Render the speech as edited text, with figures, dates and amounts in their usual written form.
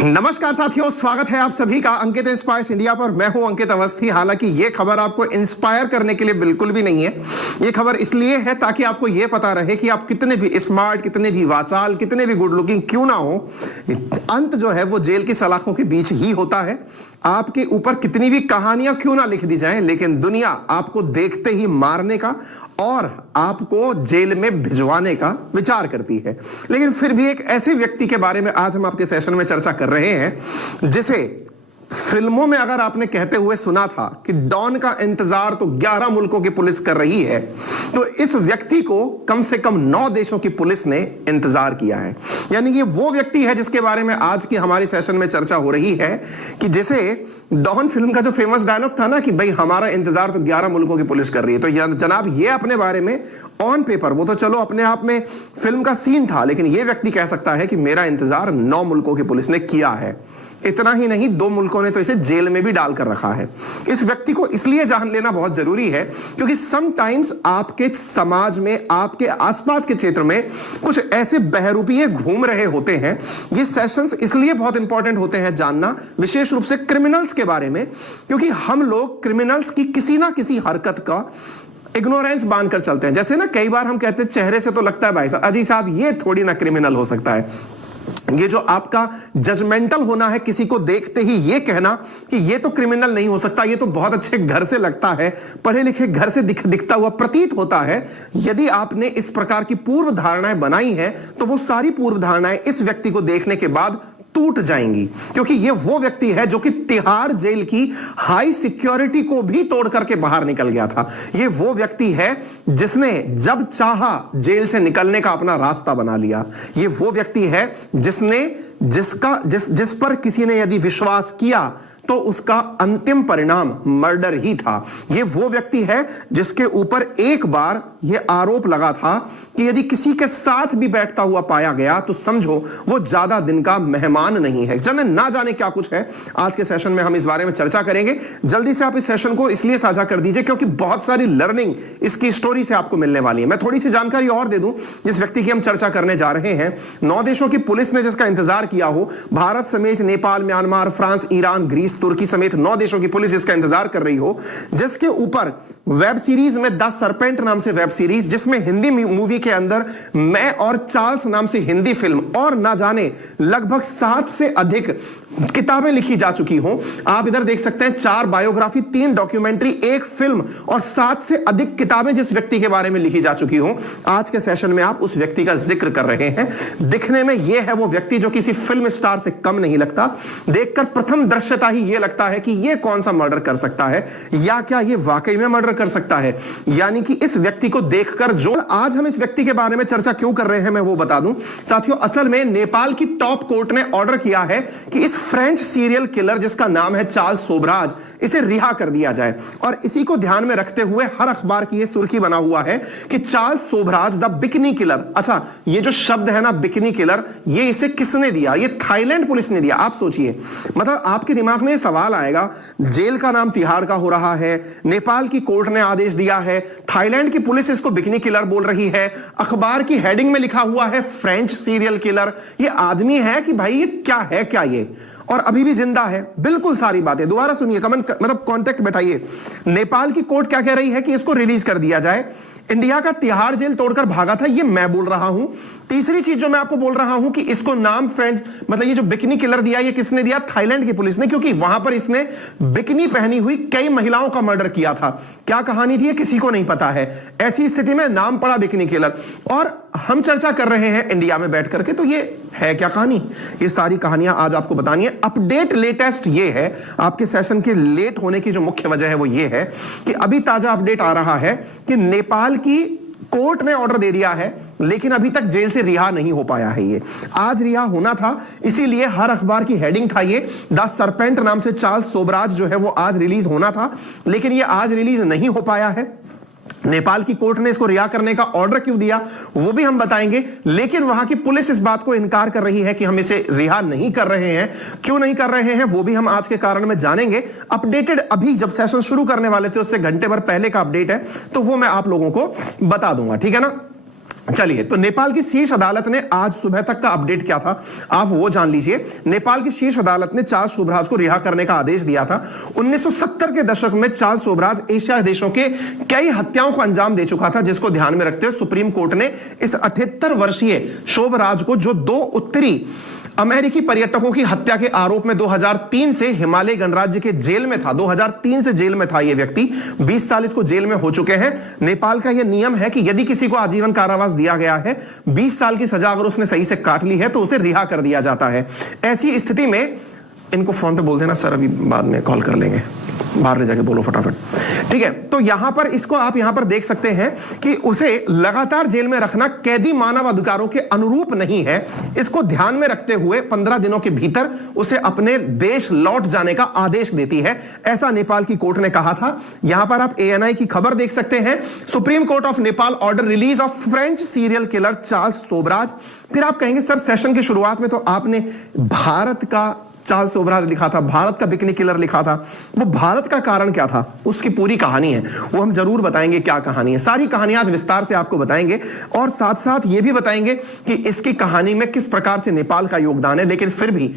नमस्कार साथियों, स्वागत है आप सभी का अंकित इंस्पायर्स इंडिया पर। मैं हूं अंकित अवस्थी। हालांकि ये खबर आपको इंस्पायर करने के लिए बिल्कुल भी नहीं है। ये खबर इसलिए है ताकि आपको ये पता रहे कि आप कितने भी स्मार्ट, कितने भी वाचाल, कितने भी गुड लुकिंग क्यों ना हो, अंत जो है वो जेल की सलाखों के बीच ही होता है। आपके ऊपर कितनी भी कहानियां क्यों ना लिख दी जाएं, लेकिन दुनिया आपको देखते ही मारने का और आपको जेल में भिजवाने का विचार करती है। लेकिन फिर भी एक ऐसे व्यक्ति के बारे में आज हम आपके सेशन में चर्चा कर रहे हैं जिसे फिल्मों में अगर आपने कहते हुए सुना था कि डॉन का इंतजार तो 11 मुल्कों की पुलिस कर रही है, तो इस व्यक्ति को कम से कम 9 देशों की पुलिस ने इंतजार किया है। यानी ये वो व्यक्ति है जिसके बारे में आज की हमारी सेशन में चर्चा हो रही है कि जैसे डॉन फिल्म का जो फेमस डायलॉग था ना कि भाई हमारा इंतजार तो 11 मुल्कों की पुलिस कर रही है, तो जनाब ये अपने बारे में ऑन पेपर, वो तो चलो अपने आप में फिल्म का सीन था, लेकिन ये व्यक्ति कह सकता है कि मेरा इंतजार 9 मुल्कों की पुलिस ने किया है। इतना ही नहीं, 2 मुल्कों ने तो इसे जेल में भी डालकर रखा है। इस व्यक्ति को इसलिए जान लेना बहुत जरूरी है क्योंकि समटाइम्स आपके समाज में, आपके आसपास के क्षेत्र में कुछ ऐसे बहरूपिये घूम रहे होते हैं। ये सेशंस इसलिए बहुत इंपॉर्टेंट होते हैं जानना, विशेष रूप से क्रिमिनल्स के बारे में, क्योंकि हम लोग क्रिमिनल्स की किसी ना किसी हरकत का इग्नोरेंस बांधकर चलते हैं। जैसे ना कई बार हम कहते हैं चेहरे से तो लगता है भाई साहब, अजी साहब ये थोड़ी ना क्रिमिनल हो सकता है। ये जो आपका जजमेंटल होना है, किसी को देखते ही ये कहना कि ये तो क्रिमिनल नहीं हो सकता, ये तो बहुत अच्छे घर से लगता है, पढ़े लिखे घर से दिखता हुआ प्रतीत होता है। यदि आपने इस प्रकार की पूर्व धारणाएं बनाई हैं तो वो सारी पूर्व धारणाएं इस व्यक्ति को देखने के बाद टूट जाएंगी, क्योंकि ये वो व्यक्ति है जो कि तिहाड़ जेल की हाई सिक्योरिटी को भी तोड़ करके बाहर निकल गया था। ये वो व्यक्ति है जिसने जब चाहा जेल से निकलने का अपना रास्ता बना लिया। ये वो व्यक्ति है जिस पर किसी ने यदि विश्वास किया तो उसका अंतिम परिणाम मर्डर ही था। ये वो व्यक्ति है जिसके ऊपर एक बार यह आरोप लगा था कि यदि किसी के साथ भी बैठता हुआ पाया गया तो समझो वो ज्यादा दिन का मेहमान नहीं है। ना जाने क्या कुछ है। आज के सेशन में हम इस बारे में चर्चा करेंगे। जल्दी से आप इस सेशन को इसलिए साझा कर दीजिए क्योंकि बहुत सारी लर्निंग इसकी स्टोरी से आपको मिलने वाली है। मैं थोड़ी सी जानकारी और दे दूं जिस व्यक्ति की हम चर्चा करने जा रहे हैं। 9 देशों की पुलिस ने जिसका इंतजार किया हो, भारत समेत Nepal, Myanmar, France, Iran, Greece, तुर्की समेत 9 देशों की पुलिस जिसका इंतजार कर रही हो, जिसके ऊपर वेब सीरीज में द सरपेंट नाम से वेब सीरीज, जिसमें हिंदी मूवी के अंदर मैं और चार्ल्स नाम से हिंदी फिल्म और ना जाने लगभग 7 से अधिक किताबें लिखी जा चुकी हों। आप इधर देख सकते हैं 4 बायोग्राफी, 3 डॉक्यूमेंट्री, 1 फिल्म और 7 से अधिक किताबें जिस व्यक्ति के बारे में लिखी जा चुकी हों। आज के सेशन में आप उस व्यक्ति का जिक्र कर रहे हैं। दिखने में यह है वो व्यक्ति जो किसी फिल्म स्टार से कम नहीं लगता। देखकर प्रथम दृश्यता ही यह लगता है कि यह कौन सा मर्डर कर सकता है, या क्या यह वाकई में मर्डर कर सकता है। यानी कि इस व्यक्ति को देखकर जो आज हम इस व्यक्ति के बारे में चर्चा क्यों कर रहे हैं मैं वो बता दूं साथियों। असल में नेपाल की टॉप कोर्ट ने ऑर्डर किया है कि इस फ्रेंच सीरियल किलर जिसका नाम है चार्ल्स सोब्राज, इसे रिहा कर दिया जाए। और इसी को ध्यान में रखते हुए हर अखबार की यह सुर्खी बना हुआ है कि चार्ल्स सोब्राज द बिकनी किलर। अच्छा, ये जो शब्द है ना बिकनी किलर, ये इसे किसने दिया? ये थाईलैंड पुलिस ने दिया। आप सोचिए, मतलब आपके दिमाग में सवाल आएगा, जेल का नाम तिहाड़ का हो रहा है, नेपाल की कोर्ट ने आदेश दिया है, थाईलैंड की पुलिस इसको बिकनी किलर बोल रही है, अखबार की हेडिंग में लिखा हुआ है फ्रेंच सीरियल किलर। ये आदमी है कि भाई ये क्या है, क्या ये, और अभी भी जिंदा है। बिल्कुल सारी बातें दोबारा सुनिए, कमेंट मतलब कांटेक्ट बैठाइए। नेपाल की कोर्ट क्या कह रही है कि इसको रिलीज कर दिया जाए। इंडिया का तिहाड़ जेल तोड़कर भागा था, ये मैं बोल रहा हूं। तीसरी चीज जो मैं आपको बोल रहा हूं कि इसको नाम फ्रेंच, मतलब ये जो बिकनी किलर दिया, ये किसने दिया? थाईलैंड की पुलिस ने, क्योंकि वहां पर इसने बिकनी पहनी हुई कई महिलाओं का मर्डर किया था। क्या कहानी थी ये किसी को नहीं पता है। ऐसी स्थिति में नाम पड़ा बिकनी किलर, और हम चर्चा कर रहे हैं इंडिया में बैठ करके। तो ये है क्या कहानी? ये सारी कहानियां आज आपको बतानी है। अपडेट लेटेस्ट ये है, आपके सेशन के लेट होने की जो मुख्य वजह है वो ये है कि अभी ताजा अपडेट आ रहा है कि नेपाल की कोर्ट ने ऑर्डर दे दिया है, लेकिन अभी तक जेल से रिहा नहीं हो पाया है। ये आज रिहा होना था, इसीलिए हर अखबार की हेडिंग था ये द सरपेंट नाम से चार्ल्स सोब्राज जो है वो आज रिलीज होना था, लेकिन ये आज रिलीज नहीं हो पाया है। नेपाल की कोर्ट ने इसको रिहा करने का ऑर्डर क्यों दिया वो भी हम बताएंगे, लेकिन वहां की पुलिस इस बात को इनकार कर रही है कि हम इसे रिहा नहीं कर रहे हैं। क्यों नहीं कर रहे हैं वो भी हम आज के कारण में जानेंगे। अपडेटेड अभी जब सेशन शुरू करने वाले थे उससे घंटे भर पहले का अपडेट है, तो वो मैं आप लोगों को बता दूंगा, ठीक है ना। चलिए, तो नेपाल की शीर्ष अदालत ने आज सुबह तक का अपडेट क्या था आप वो जान लीजिए। नेपाल की शीर्ष अदालत ने चार्ल्स शोभराज को रिहा करने का आदेश दिया था। 1970 के दशक में चार्ल्स शोभराज एशिया देशों के कई हत्याओं को अंजाम दे चुका था, जिसको ध्यान में रखते हुए सुप्रीम कोर्ट ने इस 78 वर्षीय शोभराज को, जो 2 उत्तरी अमेरिकी पर्यटकों की हत्या के आरोप में 2003 से हिमालय गणराज्य के जेल में था, 2003 से जेल में था यह व्यक्ति, 20 साल इसको जेल में हो चुके हैं। नेपाल का यह नियम है कि यदि किसी को आजीवन कारावास दिया गया है, 20 साल की सजा अगर उसने सही से काट ली है तो उसे रिहा कर दिया जाता है। ऐसी स्थिति में इनको फोन पे बोल देना सर अभी बाद में कॉल कर लेंगे, बाहर ले जाके बोलो फटाफट, ठीक है। तो यहां पर इसको आप यहां पर देख सकते हैं कि उसे लगातार जेल में रखना कैदी मानव अधिकारों के अनुरूप नहीं है। इसको ध्यान में रखते हुए 15 दिनों के भीतर उसे अपने देश लौट जाने का आदेश देती है, ऐसा नेपाल की कोर्ट ने कहा था। यहां पर आप ANI की खबर देख सकते हैं, Supreme Court of Nepal order release of French serial killer Charles Sobhraj. फिर आप कहेंगे सर सेशन की शुरुआत में तो आपने भारत का चार्ल्स शोभराज लिखा था, भारत का बिकनी किलर लिखा था, वो भारत का कारण क्या था? उसकी पूरी कहानी है, वो हम जरूर बताएंगे क्या कहानी है। सारी कहानी आज विस्तार से आपको बताएंगे और साथ साथ ये भी बताएंगे कि इसकी कहानी में किस प्रकार से नेपाल का योगदान है। लेकिन फिर भी